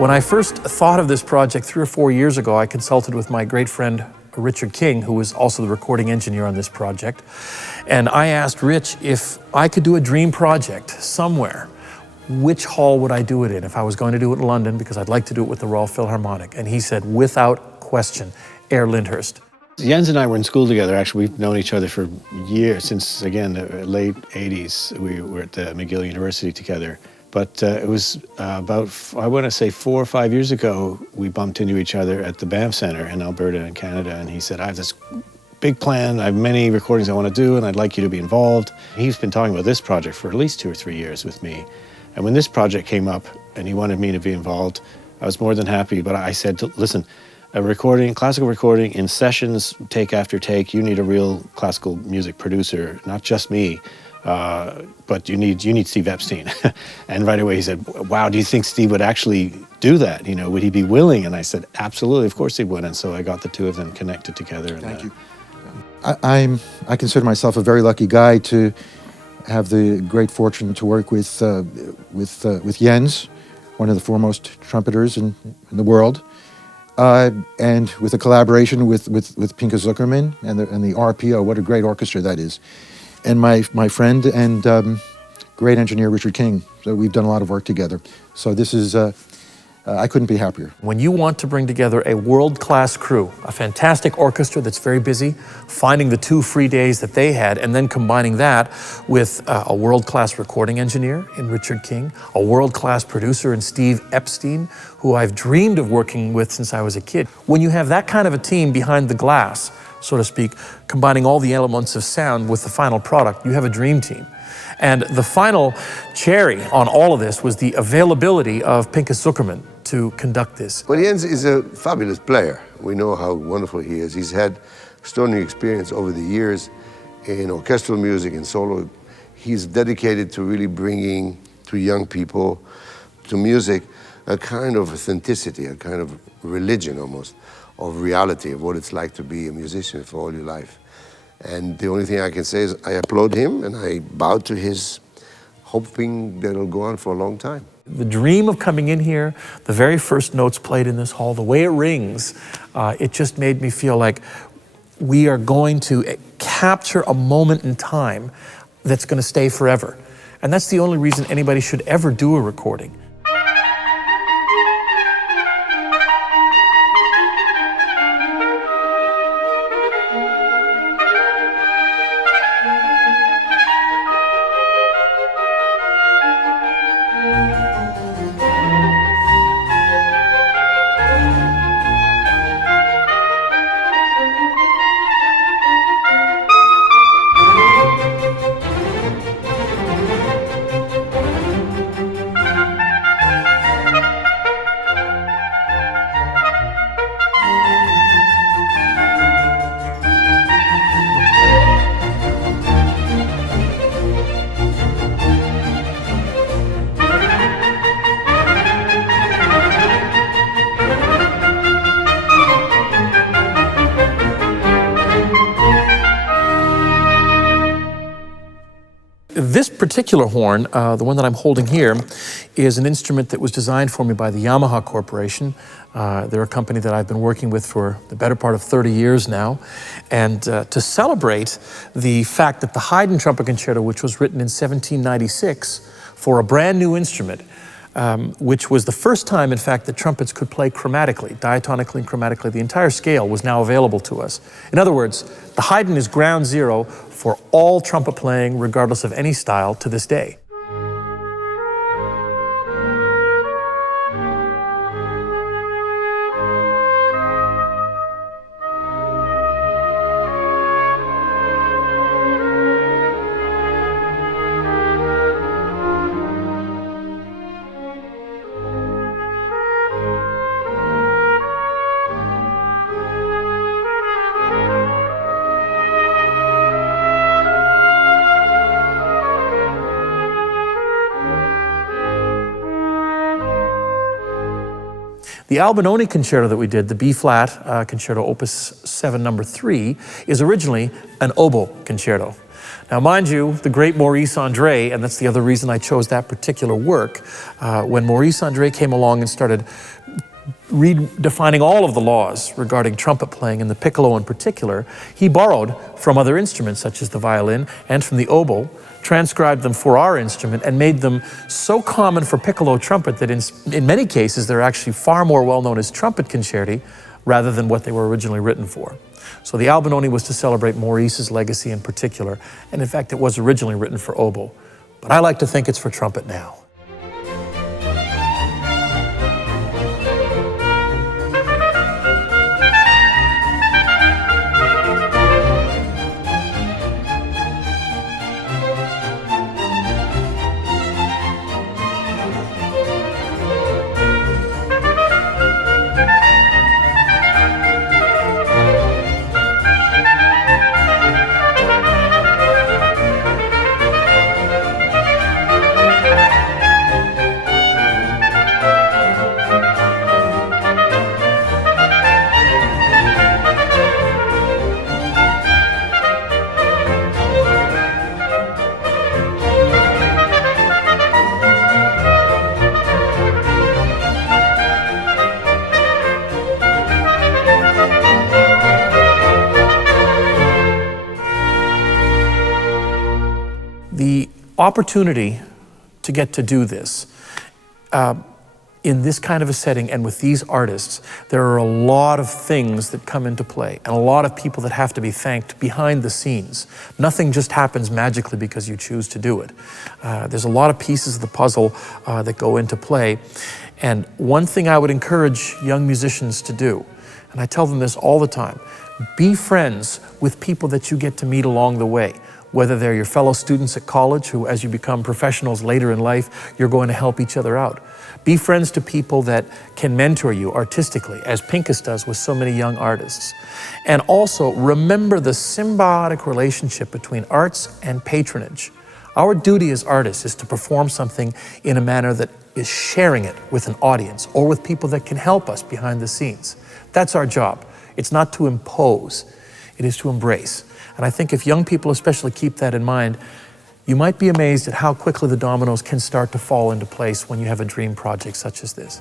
When I first thought of this project 3 or 4 years ago, I consulted with my great friend Richard King, who was also the recording engineer on this project. And I asked Rich if I could do a dream project somewhere, which hall would I do it in? If I was going to do it in London, because I'd like to do it with the Royal Philharmonic. And he said, without question, Air Lyndhurst. Jens and I were in school together. Actually, we've known each other for years, since, again, the late 80s. We were at McGill University together. But it was about, I want to say 4 or 5 years ago, we bumped into each other at the Banff Centre in Alberta in Canada, and he said, I have this big plan, I have many recordings I want to do, and I'd like you to be involved. He's been talking about this project for at least 2 or 3 years with me. And when this project came up and he wanted me to be involved, I was more than happy, but I said, listen, a recording, classical recording in sessions, take after take, you need a real classical music producer, not just me. But you need Steve Epstein. And right away he said, wow, do you think Steve would actually do that? You know, would he be willing? And I said, absolutely, of course he would. And so I got the two of them connected together. And, Thank you. I consider myself a very lucky guy to have the great fortune to work with Jens, one of the foremost trumpeters in the world, and with a collaboration with Pinchas Zukerman and the RPO. What a great orchestra that is. And my friend and great engineer, Richard King. So we've done a lot of work together. So this is, I couldn't be happier. When you want to bring together a world-class crew, a fantastic orchestra that's very busy, finding the 2 free days that they had, and then combining that with a world-class recording engineer in Richard King, a world-class producer in Steve Epstein, who I've dreamed of working with since I was a kid. When you have that kind of a team behind the glass, so to speak, combining all the elements of sound with the final product, you have a dream team. And the final cherry on all of this was the availability of Pinchas Zukerman to conduct this. Well, Jens is a fabulous player. We know how wonderful he is. He's had extraordinary experience over the years in orchestral music and solo. He's dedicated to really bringing to young people, to music, a kind of authenticity, a kind of religion almost, of reality, of what it's like to be a musician for all your life. And the only thing I can say is I applaud him and I bow to his hoping that it'll go on for a long time. The dream of coming in here, the very first notes played in this hall, the way it rings, it just made me feel like we are going to capture a moment in time that's going to stay forever. And that's the only reason anybody should ever do a recording. This particular horn, the one that I'm holding here, is an instrument that was designed for me by the Yamaha Corporation. They're a company that I've been working with for the better part of 30 years now. And to celebrate the fact that the Haydn Trumpet Concerto, which was written in 1796 for a brand new instrument, which was the first time, in fact, that trumpets could play chromatically, diatonically and chromatically. The entire scale was now available to us. In other words, the Haydn is ground zero for all trumpet playing, regardless of any style, to this day. The Albinoni concerto that we did, the B-flat concerto, Opus 7, number 3, is originally an oboe concerto. Now, mind you, the great Maurice Andre, and that's the other reason I chose that particular work, when Maurice Andre came along and started redefining all of the laws regarding trumpet playing, and the piccolo in particular, he borrowed from other instruments such as the violin and from the oboe, transcribed them for our instrument, and made them so common for piccolo trumpet that in many cases they're actually far more well known as trumpet concerti rather than what they were originally written for. So the Albinoni was to celebrate Maurice's legacy in particular, and in fact it was originally written for oboe, but I like to think it's for trumpet now. The opportunity to get to do this in this kind of a setting and with these artists, there are a lot of things that come into play and a lot of people that have to be thanked behind the scenes. Nothing just happens magically because you choose to do it. There's a lot of pieces of the puzzle that go into play. And one thing I would encourage young musicians to do, and I tell them this all the time, be friends with people that you get to meet along the way. Whether they're your fellow students at college who, as you become professionals later in life, you're going to help each other out. Be friends to people that can mentor you artistically, as Pinchas does with so many young artists. And also remember the symbiotic relationship between arts and patronage. Our duty as artists is to perform something in a manner that is sharing it with an audience or with people that can help us behind the scenes. That's our job. It's not to impose, it is to embrace. And I think if young people especially keep that in mind, you might be amazed at how quickly the dominoes can start to fall into place when you have a dream project such as this.